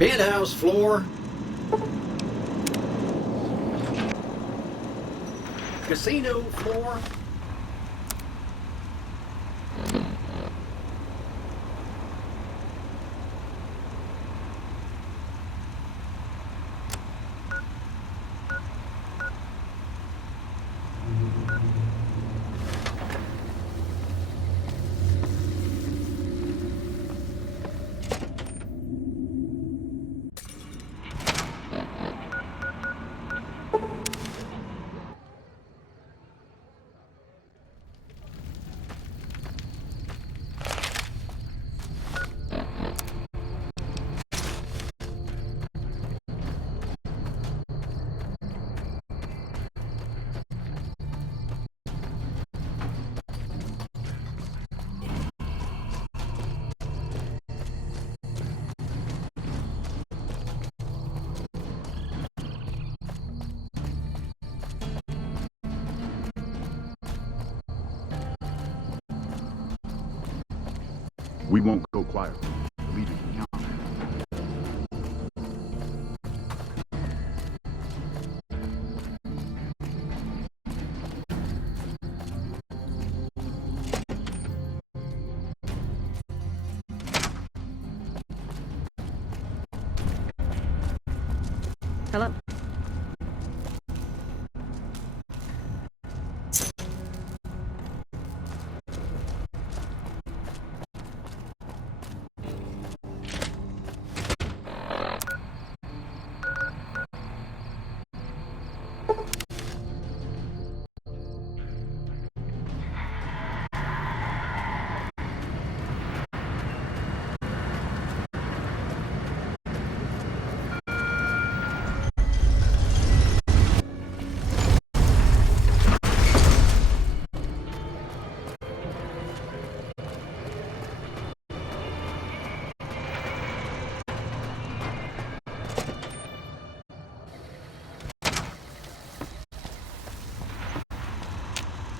Penthouse floor. Casino floor. We won't go quietly. Believe it. Hello.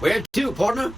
Where to, partner?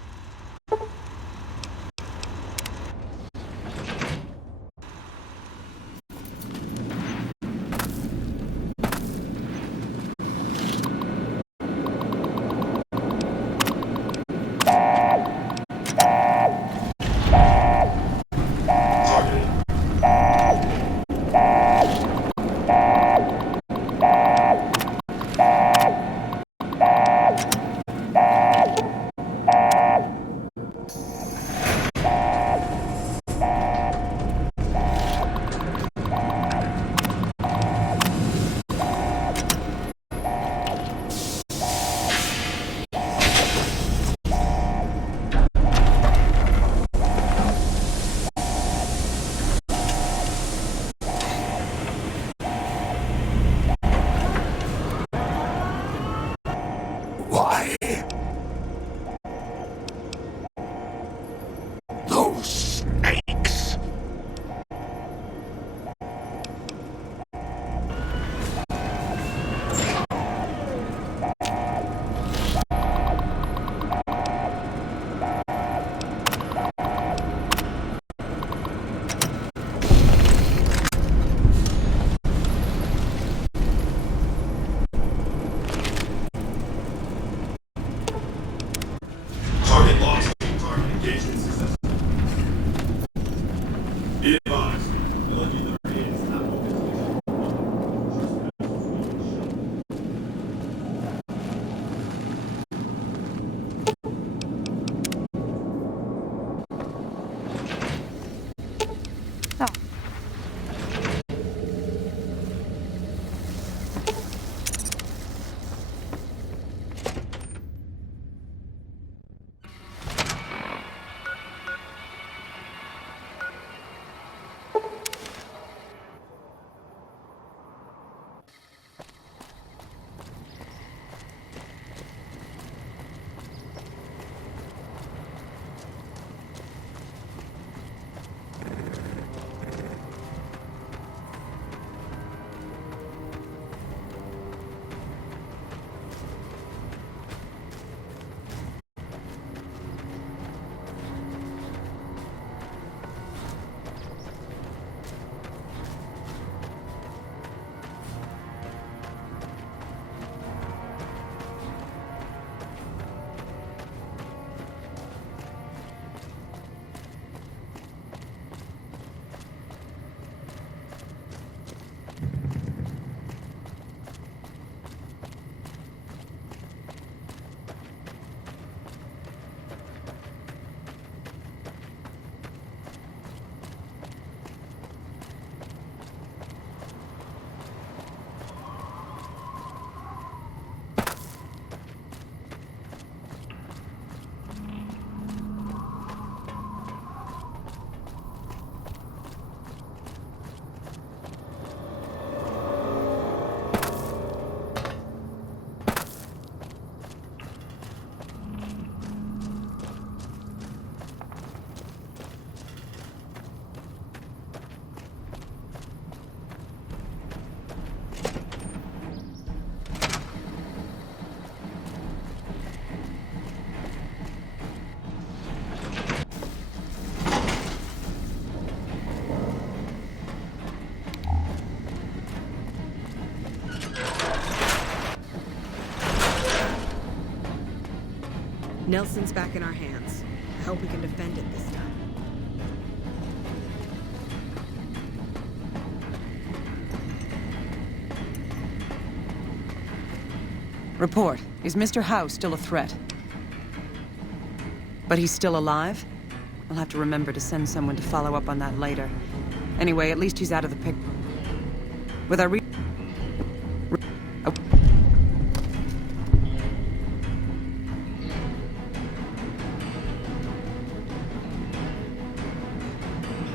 Nelson's back in our hands. I hope we can defend it this time. Report. Is Mr. Howe still a threat? But he's still alive? I'll have to remember to send someone to follow up on that later. Anyway, at least he's out of the pic. With our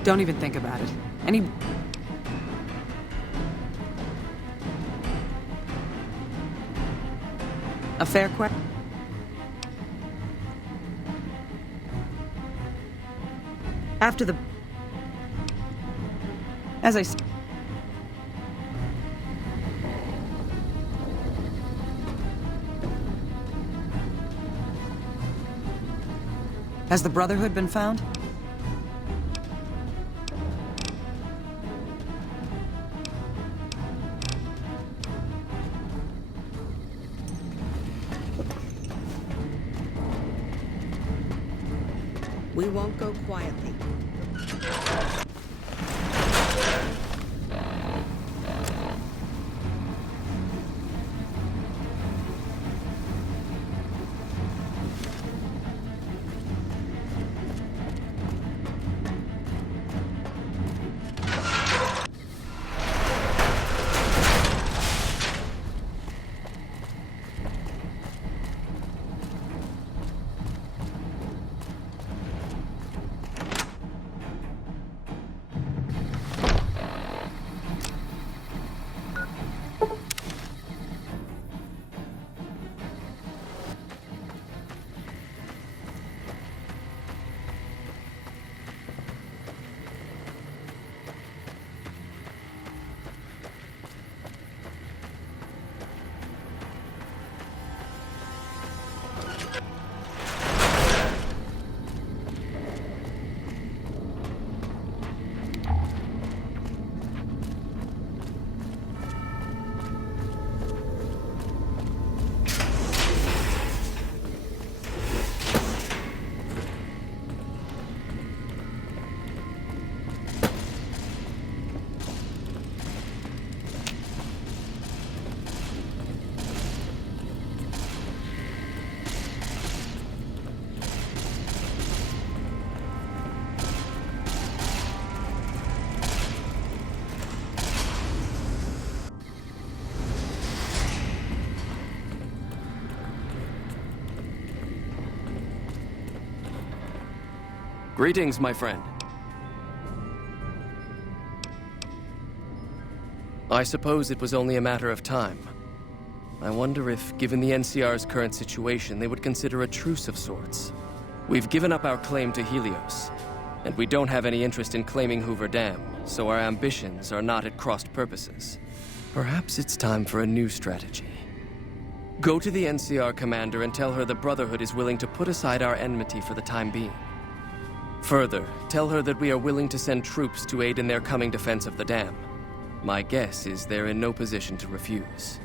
Don't even think about it. A fair question? After the... As I... Has the Brotherhood been found? We won't go quietly. Greetings, my friend. I suppose it was only a matter of time. I wonder if, given the NCR's current situation, they would consider a truce of sorts. We've given up our claim to Helios, and we don't have any interest in claiming Hoover Dam, so our ambitions are not at crossed purposes. Perhaps it's time for a new strategy. Go to the NCR commander and tell her the Brotherhood is willing to put aside our enmity for the time being. Further, tell her that we are willing to send troops to aid in their coming defense of the dam. My guess is they're in no position to refuse.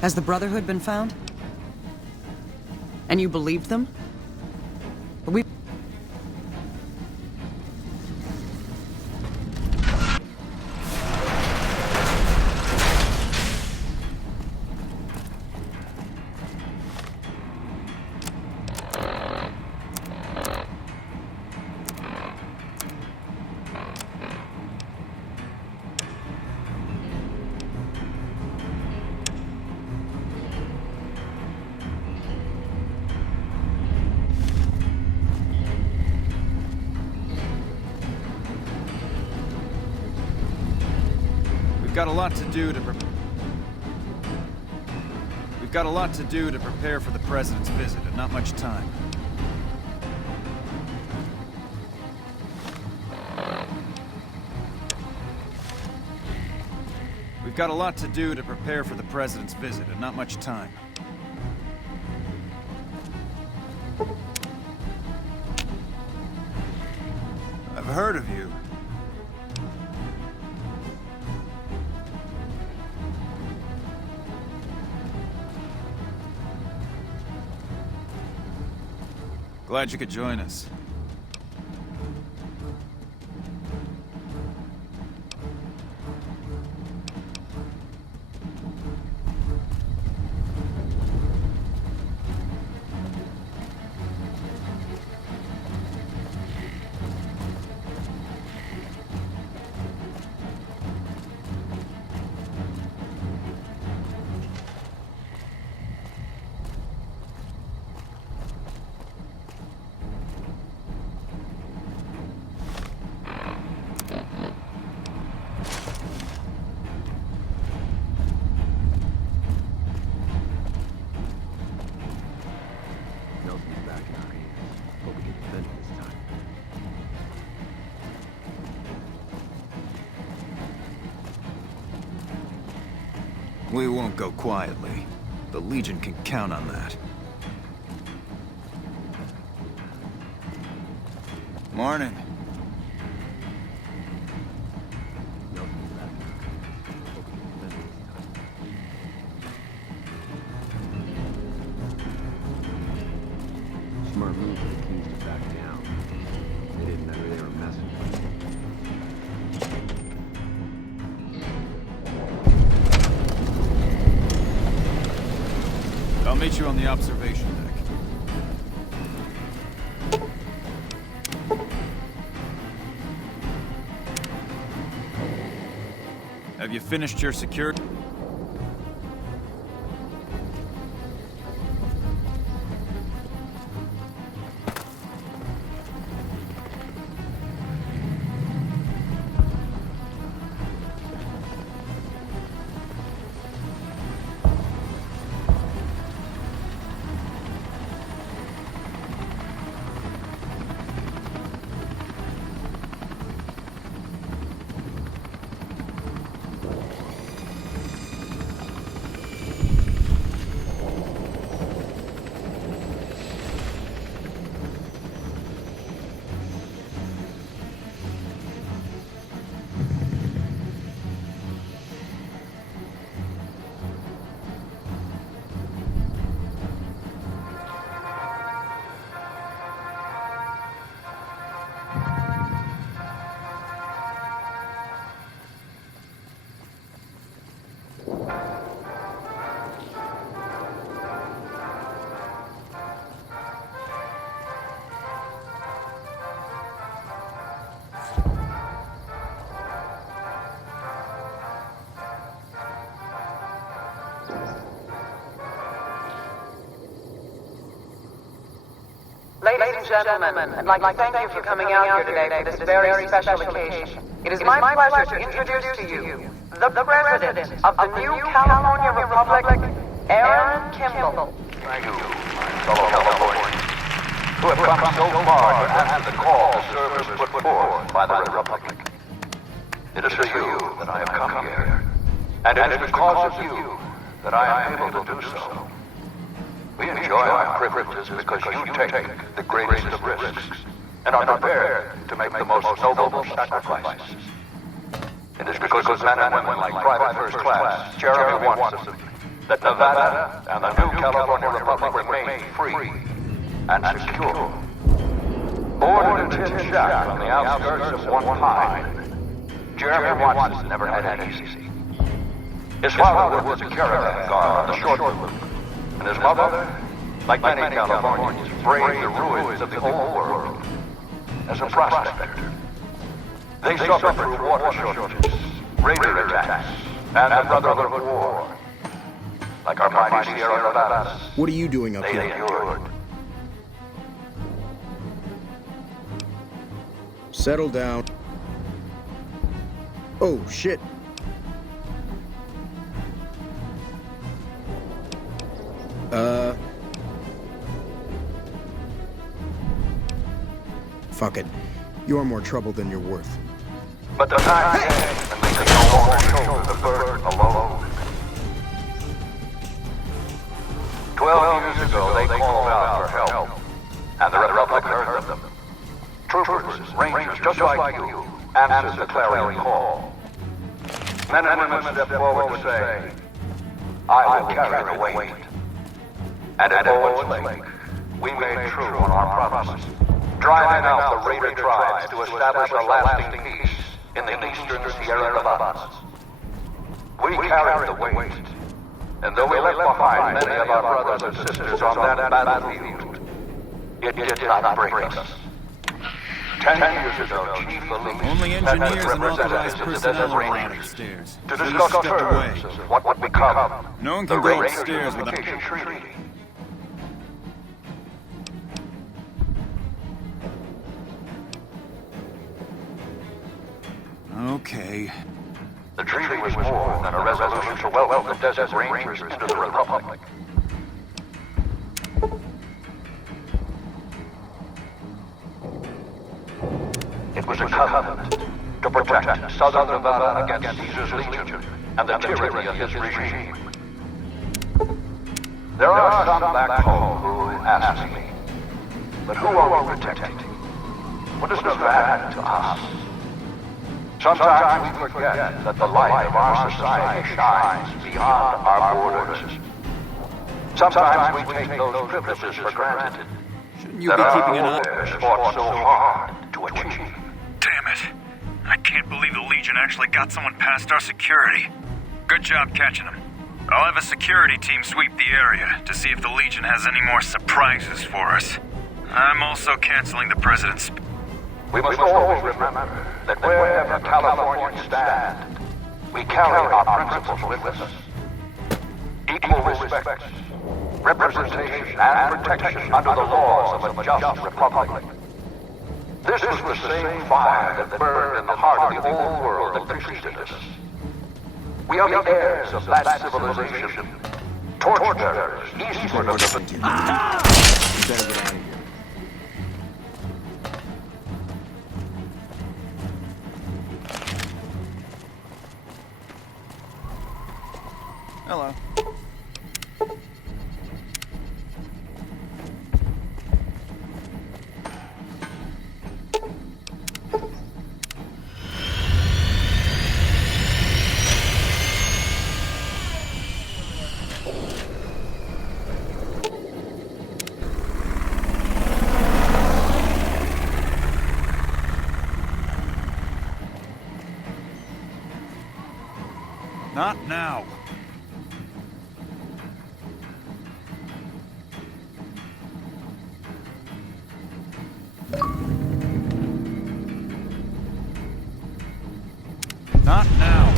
Has the Brotherhood been found? And you believed them? We... We've got a lot to do to prepare for the President's visit, and not much time. We've got a lot to do to prepare for the President's visit, and not much time. I've heard of you. Glad you could join us. Nelson's back in our hands. Hope we can defend it this time. We won't go quietly. The Legion can count on that. Morning. Nelson's back in our hands. Hope we can defend it this time. Smart move for the Kings to back down. They didn't know who they were messing with. I'll meet you on the observation deck. Have you finished your security? Ladies and gentlemen, I'd like to thank you for coming out here today for this very special occasion. It is my pleasure to introduce to you the President of the new California Republic, Aaron Kimball. Thank you, my fellow Californians, who have come so far to answer the call to service put forth by the Republic. It is for you that I have come here, and it is because of you that I am able to do so. We enjoy our privileges because you take the greatest of risks and are prepared to make the most noble sacrifices. It is because of men and women like Private First Class Jeremy Watson that Nevada and the new California Republic remain free and secure. Born in a tin shack on the outskirts of One Pine, Jeremy Watson never had it easy. His father was a caravan guard on the short loop, and his mother, like many Californians, braved the ruins of the old world as a prospector. They suffered through water shortages, raider attacks, and the Brotherhood of War. Like our mighty Sierra Nevadas, What are you doing up they here? endured. Settle down. Oh, shit. Fuck it. You're more trouble than you're worth. But the time came, and they could no longer shoulder the burden alone. 12 years ago, they called out for help, and the Republic heard them. Troopers, rangers, just like you, answered the clarion call. Men and women stepped forward to say, I will carry the weight. And at Owens Lake, we made true on our promise, driving out the raider tribes to establish a lasting peace in the eastern Sierra Nevadas. We carried the weight, and though we left behind many of our brothers and sisters on that battlefield, it did not break us. 10 years ago, Chief Elite Only met with engineers and representatives authorized of the personnel Desert are allowed Rangers upstairs. to Please discuss step terms away. of what would become No one the can go Ranger upstairs without... Unification Treaty. Okay. The treaty was more than a resolution to welcome the Desert Rangers into the Republic. It was a covenant to protect Southern Nevada against Caesar's Legion and the tyranny of his regime. There are some back home who ask me, but who are we protecting? What does Nevada to us? Sometimes we forget that the light of our society shines beyond our borders. Sometimes we take those privileges for granted. Shouldn't you be keeping an eye... Warriors fought so hard to achieve. Damn it. I can't believe the Legion actually got someone past our security. Good job catching them. I'll have a security team sweep the area to see if the Legion has any more surprises for us. I'm also canceling the President's... We must always remember that wherever Californians stand, we carry our principles with us. Equal respect, representation, and protection under the laws of a just republic. This was the same fire that burned in the heart of the old world that preceded us. We are the heirs of that civilization, torchbearers eastward of the... You better get out of here. Hello. Not now. Not now.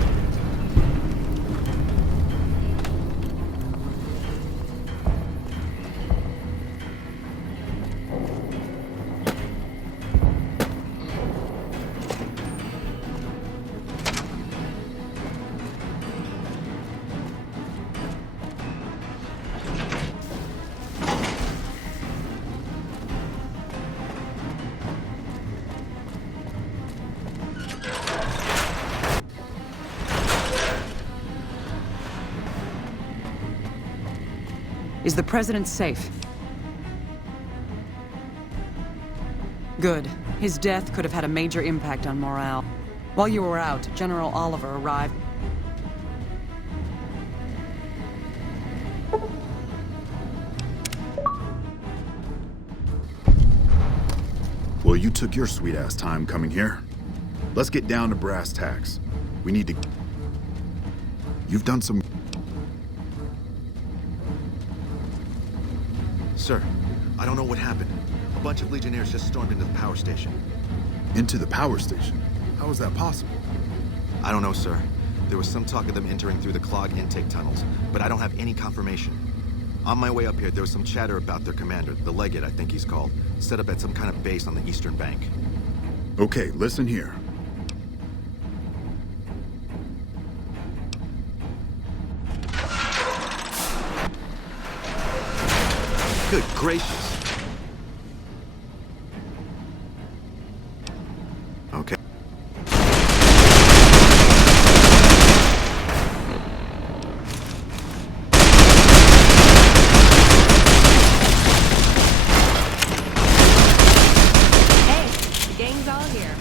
Is the president safe? Good. His death could have had a major impact on morale. While you were out, General Oliver arrived. took your sweet-ass time coming here. Let's get down to brass tacks. We need to... You've done some... Sir, I don't know what happened. A bunch of Legionnaires just stormed into the power station. Into the power station? How is that possible? I don't know, sir. There was some talk of them entering through the clog intake tunnels, but I don't have any confirmation. On my way up here, there was some chatter about their commander, the Legate, I think he's called, set up at some kind of base on the eastern bank. Okay, listen here. Good gracious. Okay. Hey, the gang's all here.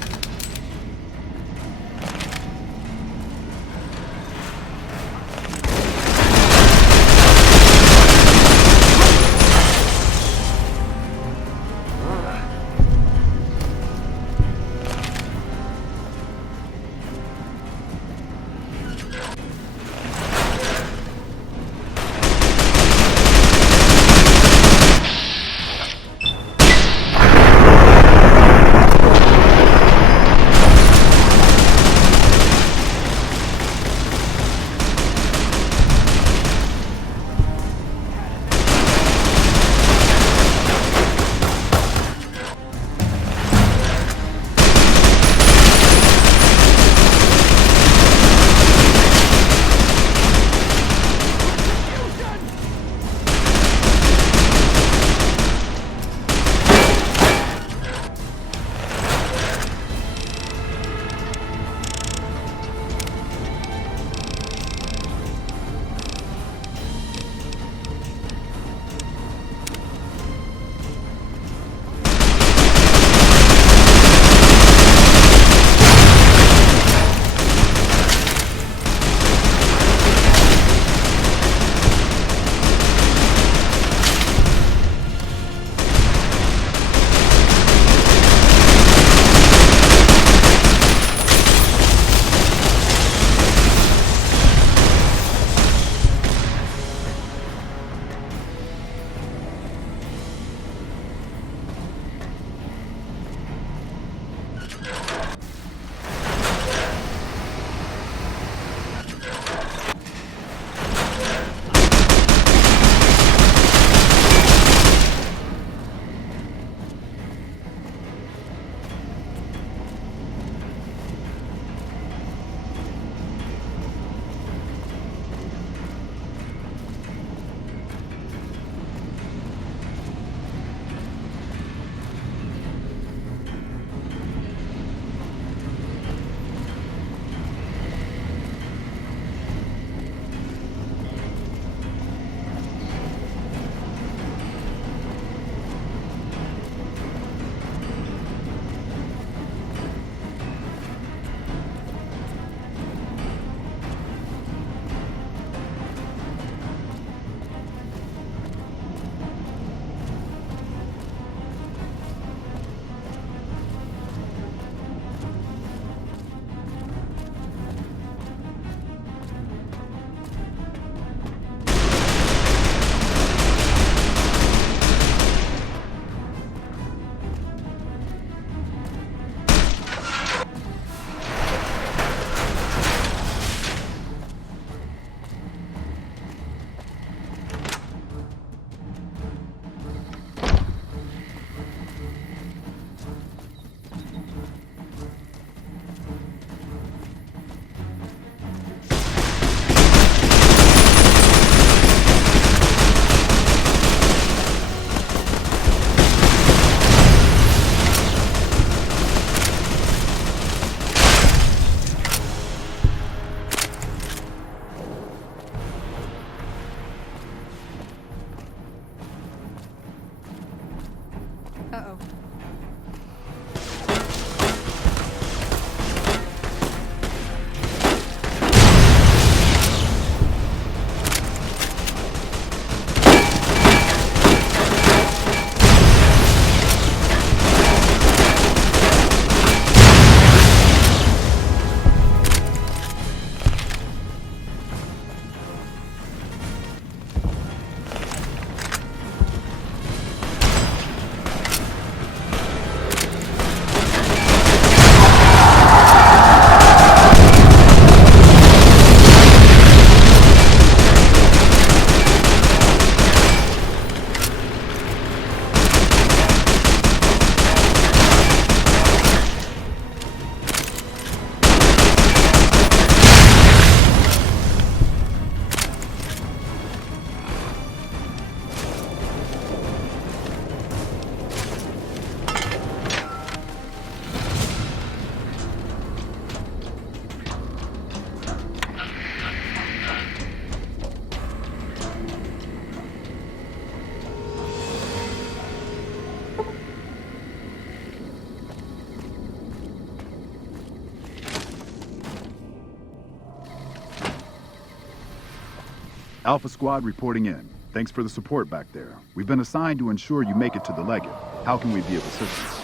Alpha Squad reporting in. Thanks for the support back there. We've been assigned to ensure you make it to the Legate. How can we be of assistance?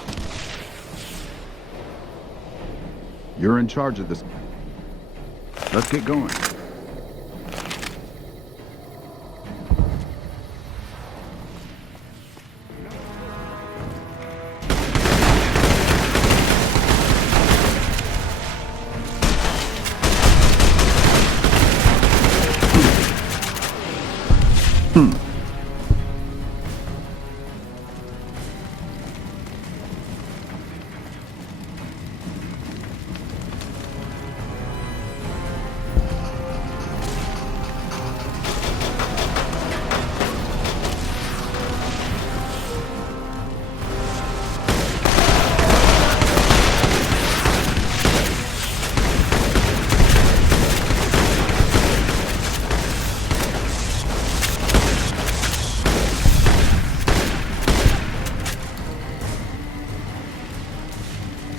You're in charge of this. Let's get going.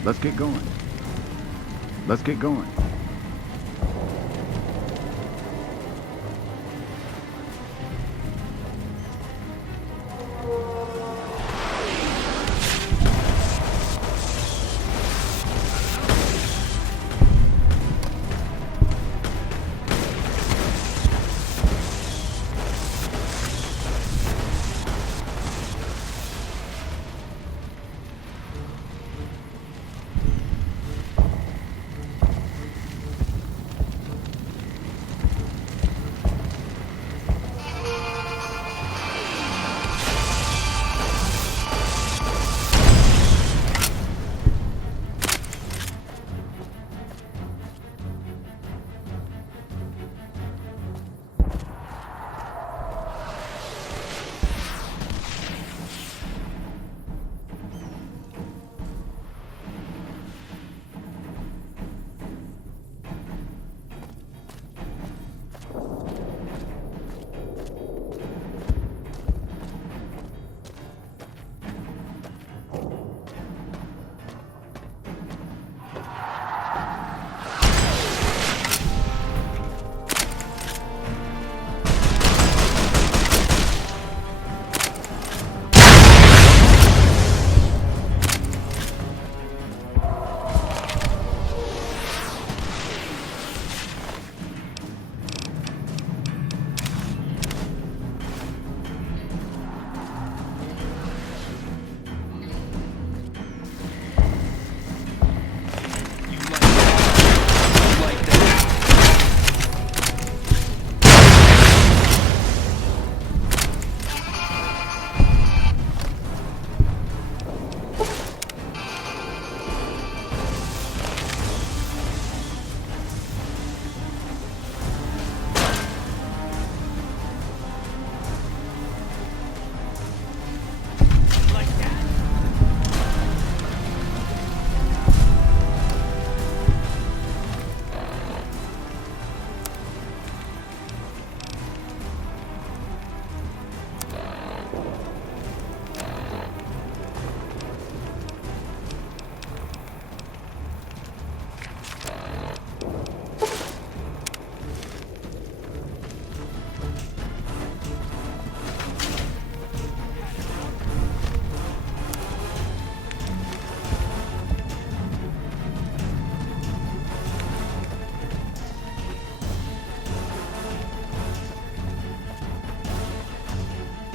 Let's get going. Let's get going.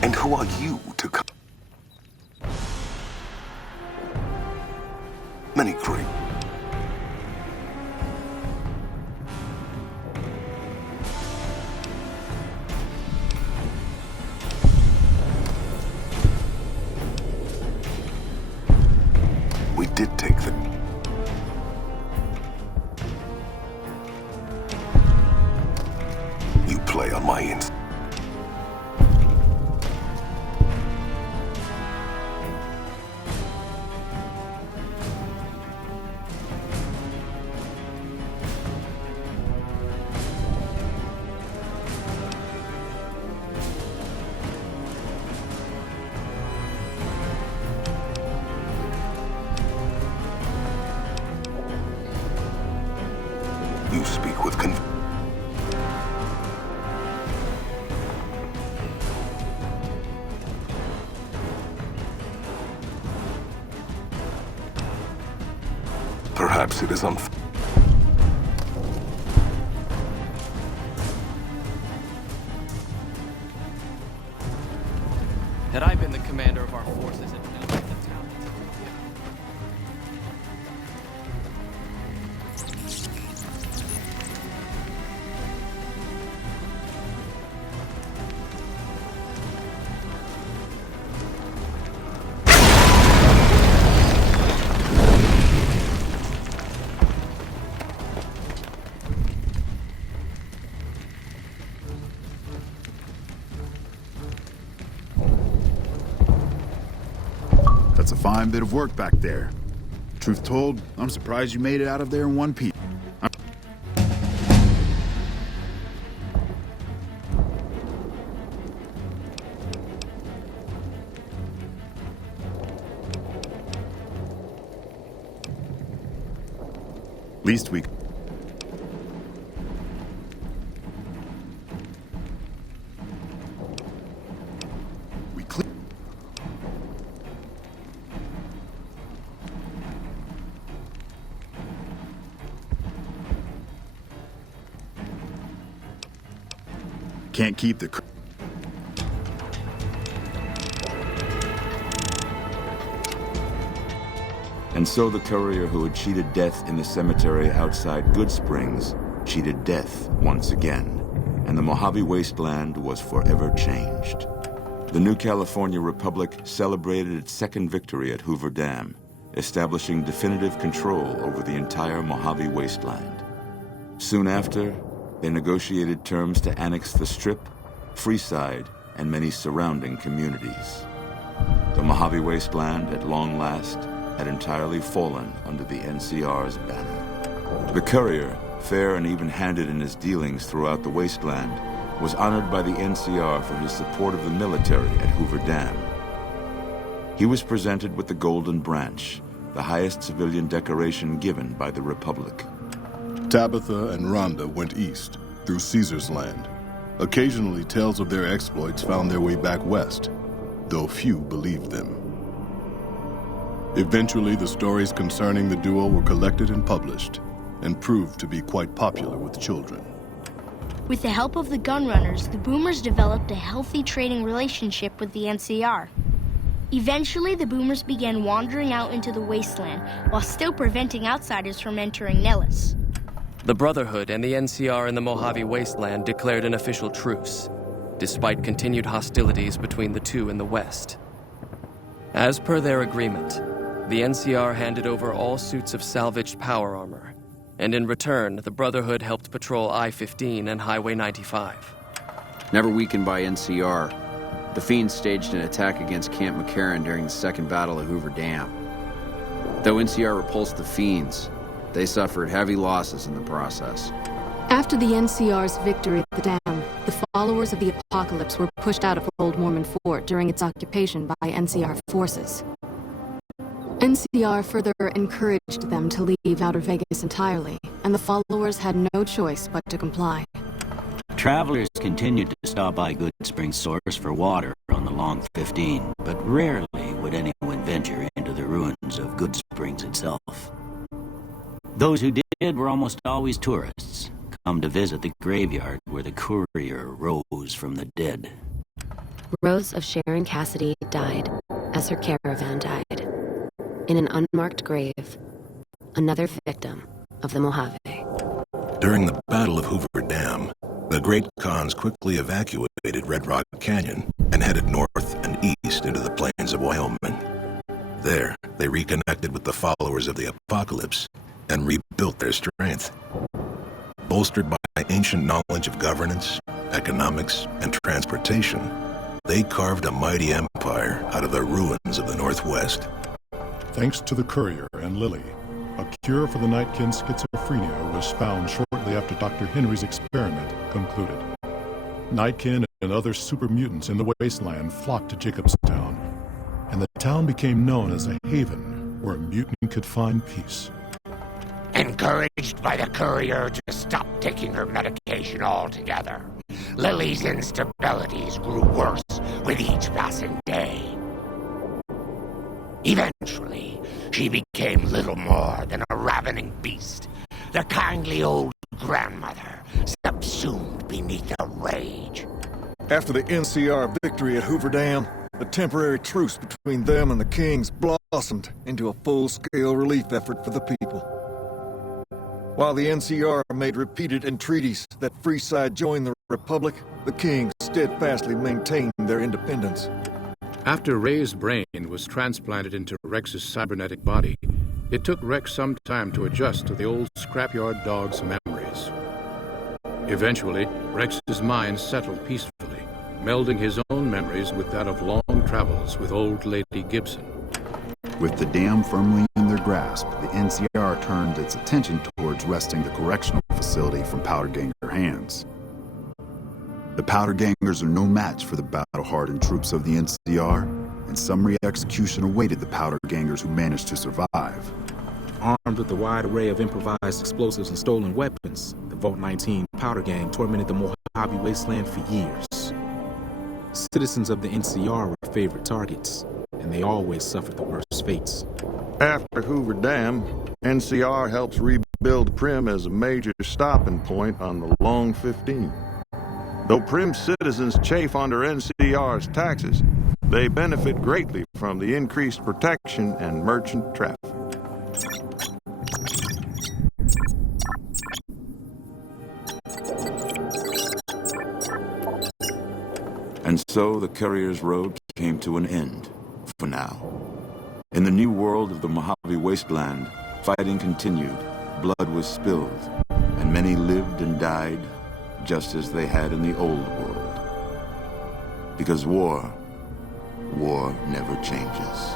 And who are you to come? Many great. We did take them. You play on my instinct. You speak with something. Had I been the commander of our forces and known that the town... That's a fine bit of work back there. Truth told, I'm surprised you made it out of there in one piece. Least we... Can't keep the... And so the courier who had cheated death in the cemetery outside Goodsprings cheated death once again, and the Mojave Wasteland was forever changed. The New California Republic celebrated its second victory at Hoover Dam, establishing definitive control over the entire Mojave Wasteland. Soon after, they negotiated terms to annex the Strip, Freeside, and many surrounding communities. The Mojave Wasteland, at long last, had entirely fallen under the NCR's banner. The courier, fair and even-handed in his dealings throughout the wasteland, was honored by the NCR for his support of the military at Hoover Dam. He was presented with the Golden Branch, the highest civilian decoration given by the Republic. Tabitha and Rhonda went east, through Caesar's Land. Occasionally, tales of their exploits found their way back west, though few believed them. Eventually, the stories concerning the duo were collected and published, and proved to be quite popular with children. With the help of the Gunrunners, the Boomers developed a healthy trading relationship with the NCR. Eventually, the Boomers began wandering out into the wasteland, while still preventing outsiders from entering Nellis. The Brotherhood and the NCR in the Mojave Wasteland declared an official truce, despite continued hostilities between the two in the west. As per their agreement, the NCR handed over all suits of salvaged power armor, and in return, the Brotherhood helped patrol I-15 and Highway 95. Never weakened by NCR, the Fiends staged an attack against Camp McCarran during the Second Battle of Hoover Dam. Though NCR repulsed the Fiends, they suffered heavy losses in the process. After the NCR's victory at the dam, the followers of the Apocalypse were pushed out of Old Mormon Fort during its occupation by NCR forces. NCR further encouraged them to leave Outer Vegas entirely, and the followers had no choice but to comply. Travelers continued to stop by Goodsprings Source for water on the Long 15, but rarely would anyone venture into the ruins of Goodsprings itself. Those who did were almost always tourists, come to visit the graveyard where the courier rose from the dead. Rose of Sharon Cassidy died as her caravan died. In an unmarked grave, another victim of the Mojave. During the Battle of Hoover Dam, the Great Khans quickly evacuated Red Rock Canyon and headed north and east into the plains of Wyoming. There, they reconnected with the followers of the Apocalypse and rebuilt their strength. Bolstered by ancient knowledge of governance, economics, and transportation, they carved a mighty empire out of the ruins of the Northwest. Thanks to the courier and Lily, a cure for the Nightkin schizophrenia was found shortly after Dr. Henry's experiment concluded. Nightkin and other super mutants in the wasteland flocked to Jacobstown, and the town became known as a haven where a mutant could find peace. Encouraged by the courier to stop taking her medication altogether, Lily's instabilities grew worse with each passing day. Eventually, she became little more than a ravening beast. Their kindly old grandmother subsumed beneath her rage. After the NCR victory at Hoover Dam, a temporary truce between them and the Kings blossomed into a full-scale relief effort for the people. While the NCR made repeated entreaties that Freeside join the Republic, the Kings steadfastly maintained their independence. After Ray's brain was transplanted into Rex's cybernetic body, it took Rex some time to adjust to the old scrapyard dog's memories. Eventually, Rex's mind settled peacefully, melding his own memories with that of long travels with old Lady Gibson. With the dam firmly in their grasp, the NCR turned its attention towards wresting the correctional facility from Powder Ganger hands. The Powder Gangers are no match for the battle-hardened troops of the NCR, and summary execution awaited the Powder Gangers who managed to survive. Armed with a wide array of improvised explosives and stolen weapons, the Vault 19 Powder Gang tormented the Mojave Wasteland for years. Citizens of the NCR were favorite targets, and they always suffered the worst fates. After Hoover Dam, NCR helps rebuild Primm as a major stopping point on the Long 15. Though Primm citizens chafe under NCR's taxes, they benefit greatly from the increased protection and merchant traffic. And so the Courier's road came to an end, for now. In the new world of the Mojave Wasteland, fighting continued, blood was spilled, and many lived and died just as they had in the old world. Because war never changes.